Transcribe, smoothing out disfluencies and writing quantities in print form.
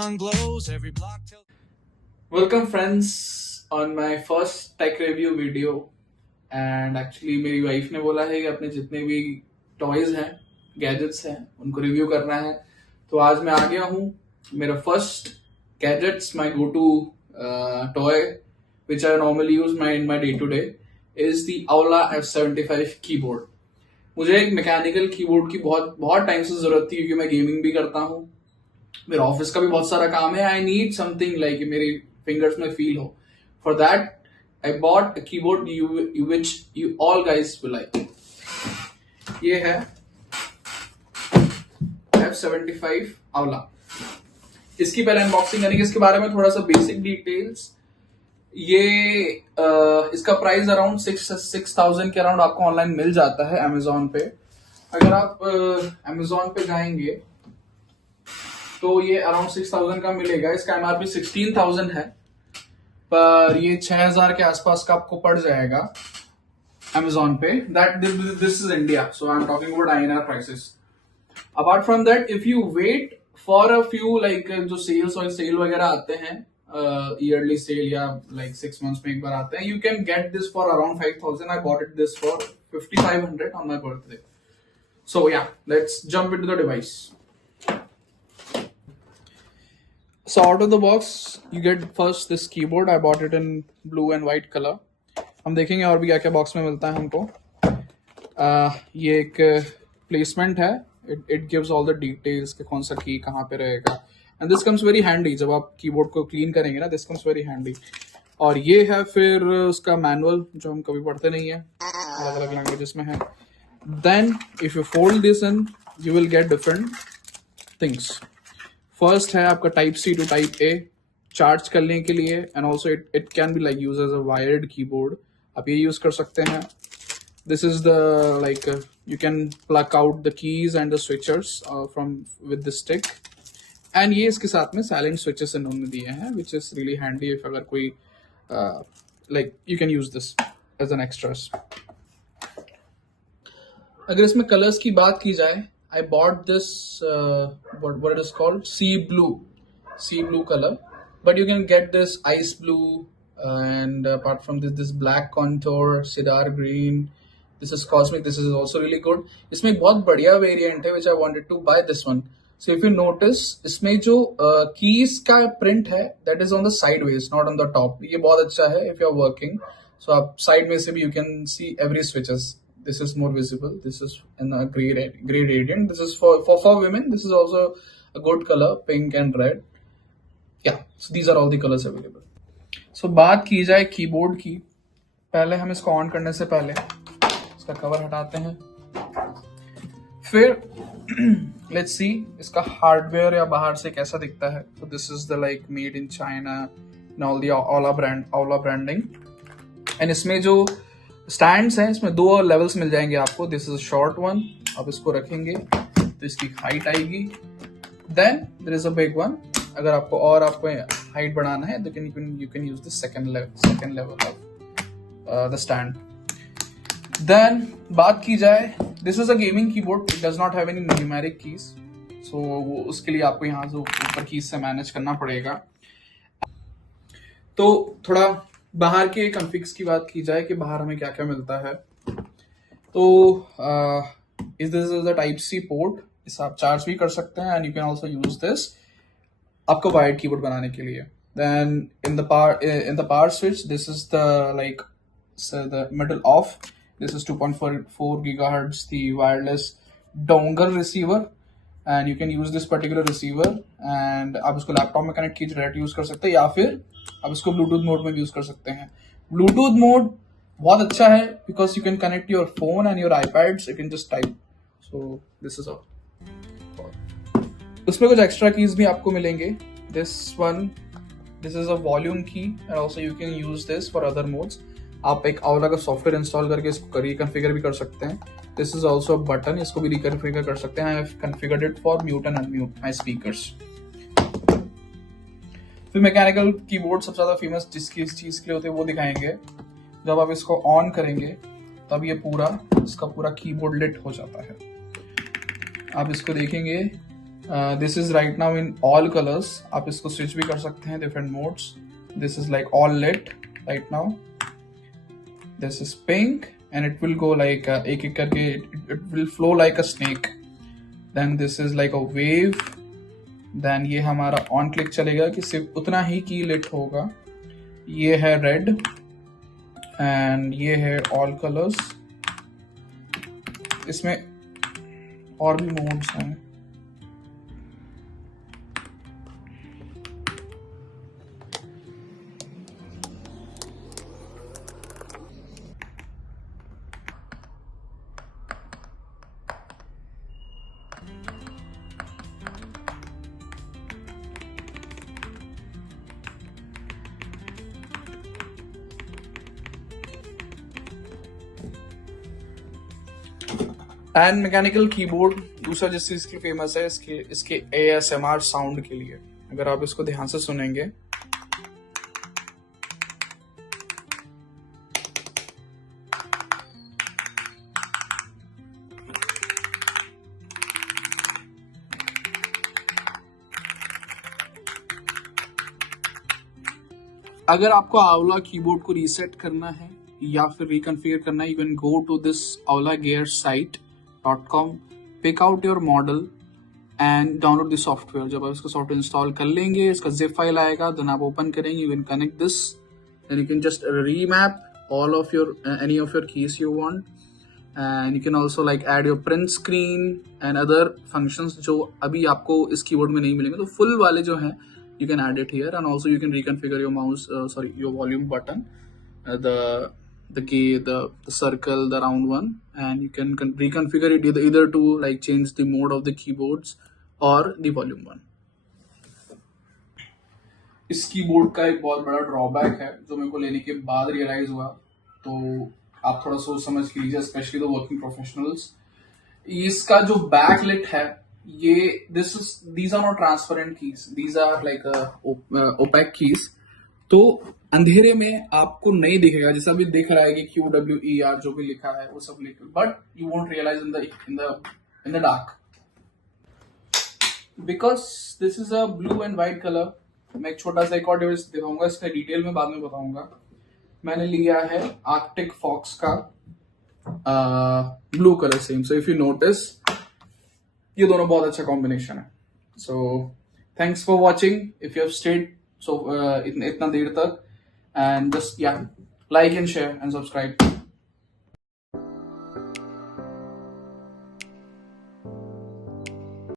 neon glows, every block tells. Welcome friends on my first tech review video and actually मेरी wife ने बोला है कि अपने जितने भी टॉयज हैं गैजेट्स हैं उनको रिव्यू करना है। तो आज मैं आ गया हूँ। मेरा first gadgets my go to toy which I normally use in my day to day is the Aula F75 keyboard. मुझे एक मैकेनिकल कीबोर्ड की बहुत बहुत टाइम से जरूरत थी क्योंकि मैं गेमिंग भी करता हूँ, मेरा ऑफिस का भी बहुत सारा काम है। आई नीड समथिंग लाइक मेरी फिंगर्स में फील हो। For that I bought a keyboard which you all guys will like. ये है F75 Aula। इसकी पहले अनबॉक्सिंग करेंगे, इसके बारे में थोड़ा सा बेसिक डिटेल्स। ये इसका प्राइस अराउंड 6,000 के अराउंड आपको ऑनलाइन मिल जाता है अमेजोन पे। अगर आप अमेजोन पे जाएंगे तो ये अराउंड 6,000 का मिलेगा। इसका एमआरपी 16,000 है, पर ये 6,000 के आसपास का आपको पड़ जाएगा अमेजोन पे। That this is India, so I am talking about INR prices. Apart from that, if you wait for a few like जो सेल वगैरह आते हैं, ईयरली सेल या लाइक 6 months में एक बार आते हैं, you can get this for around 5,000। I bought it this for 5,500 on my birthday. So yeah, let's jump into the device. So out of the box, you get first this keyboard. I bought it in blue and white color. हम देखेंगे और भी क्या क्या box में मिलता है हमको। ये एक प्लेसमेंट है। It gives all the details कि कौन सा की कहाँ पे रहेगा। And this comes very handy जब आप कीबोर्ड को क्लीन करेंगे ना, this comes very handy। और ये है फिर उसका मैनुअल जो हम कभी पढ़ते नहीं है, अलग अलग लैंग्वेजेस में है। Then if you fold this in, you will get different things। First है आपका type C to type A charge करने के लिए, and also it can be like use as a wired keyboard. आप ये यूज कर सकते हैं। This is the like you can plug out the keys and the switchers from with the stick. And ये इसके साथ में साइलेंट स्विचेस इन्होंने दिए हैं which is really handy if अगर कोई like you can use this as an extras. अगर इसमें कलर्स की बात की जाए, I bought this what it is called sea blue color, but you can get this ice blue, and apart from this black contour, cedar green, this is cosmic, this is also really good। इसमें एक बहुत बढ़िया variant है which I wanted to buy this one। So if you notice, इसमें जो keys का print है that is on the sideways, not on the top। ये बहुत अच्छा है if you are working। So आप side में से भी you can see every switches। This is more visible. This is in a gray gradient. This is for women. This is also a good color, pink and red। Yeah, so these are all the colors available। So बात की जाए keyboard की, पहले हम इसको on करने से पहले इसका कवर हटाते हैं। फिर लेट्स सी इसका हार्डवेयर या बाहर से कैसा दिखता है। So this is the like made in China and all the Aula branding। and इसमें जो स्टैंड्स हैं, इसमें 2 लेवल्स मिल जाएंगे आपको। दिस इज शॉर्ट वन, आप इसको रखेंगे तो इसकी हाइट आएगी। Then there is a big one, अगर आपको हाइट बढ़ाना है तो you can use the second level of the stand. Then बात की जाए, this is a gaming keyboard, it does not have any numeric keys, so उसके लिए आपको यहाँ से ऊपर कीज से मैनेज करना पड़ेगा। तो थोड़ा बाहर के कॉन्फ़िग्स की बात की जाए कि बाहर हमें क्या क्या मिलता है, तो this is the type C port, इसे आप चार्ज भी कर सकते हैं, and you can also use this आपको वायर्ड कीबोर्ड बनाने के लिए। Then in the power switch, this is the like the middle off, this is 2.44 GHz the wireless dongle receiver, and you can use this particular receiver, and आप इसको laptop में connect कीजिए, direct use कर सकते हैं, या फिर आप इसको ब्लूटूथ मोड में यूज कर सकते हैं। ब्लूटूथ मोड बहुत अच्छा है because you can connect your phone and your iPads, you can just type. So this is all. उसमें कुछ एक्स्ट्रा कीज भी आपको मिलेंगे। दिस इज अ वॉल्यूम की, and also you can use this for other modes. आप एक Aula का software install करके इसको रिकॉन्फ़िगर भी कर सकते हैं। This is also a button, इसको भी रिकॉन्फ़िगर कर सकते हैं। I have configured it for mute and unmute my speakers. फिर मैकेनिकल कीबोर्ड सबसे ज्यादा फेमस जिस चीज के लिए होते हैं वो दिखाएंगे। जब आप इसको ऑन करेंगे तब इसका पूरा कीबोर्ड लिट हो जाता है। आप इसको देखेंगे this is right now in all colours. आप इसको स्विच भी कर सकते हैं different modes. This is like all lit right now. This is pink and it will go like एक एक करके it will flow like a snake. Then this is like a wave. Then ये हमारा on click चलेगा कि सिर्फ उतना ही की lit होगा. ये है red and ये है all colors. इसमें और भी modes हैं. एंड मैकेनिकल कीबोर्ड दूसरा जिस चीज के फेमस है इसके ASMR साउंड के लिए. अगर आप इसको ध्यान से सुनेंगे अगर आपको आंवला कीबोर्ड को रीसेट करना है या फिर रिकॉन्फ़िगर करना है, you can go to this aulagearsite.com, pick out your model and download this software. जब आप इसका सॉफ्टवेयर इंस्टॉल कर लेंगे, इसका जिप फाइल आएगा, देन आप ओपन करेंगे, you can connect this, then you can just remap all of your any of your keys you want. And you can also like add your print screen and other functions जो अभी आपको इस keyboard में नहीं मिलेंगे. तो full वाले जो हैं you can add it here, and also you can reconfigure your mouse your volume button, the key, the circle, the round one, and you can reconfigure it either to like change the mode of the keyboards or the volume one. इस keyboard का एक बहुत बड़ा drawback है जो मेरे को लेने के बाद रियलाइज हुआ, तो आप थोड़ा सोच समझ के लीजिए, स्पेशली द वर्किंग प्रोफेशनल्स. इसका जो बैकलिट है ये these are not transparent keys, these are like opaque keys. तो अंधेरे में आपको नहीं दिखेगा, जैसा भी दिख रहा है कि QWER जो भी लिखा है वो सब लिखा, but you won't realise in the dark because this is a blue and white colour. मैं एक छोटा सा एक और डिवाइस दिखाऊंगा, इसका डिटेल में बाद में बताऊंगा. मैंने लिया है आर्कटिक फॉक्स का blue colour same. So if you notice ये दोनों बहुत अच्छा कॉम्बिनेशन है. So thanks for watching if you have stayed so इतना देर तक, and just yeah like and share and subscribe.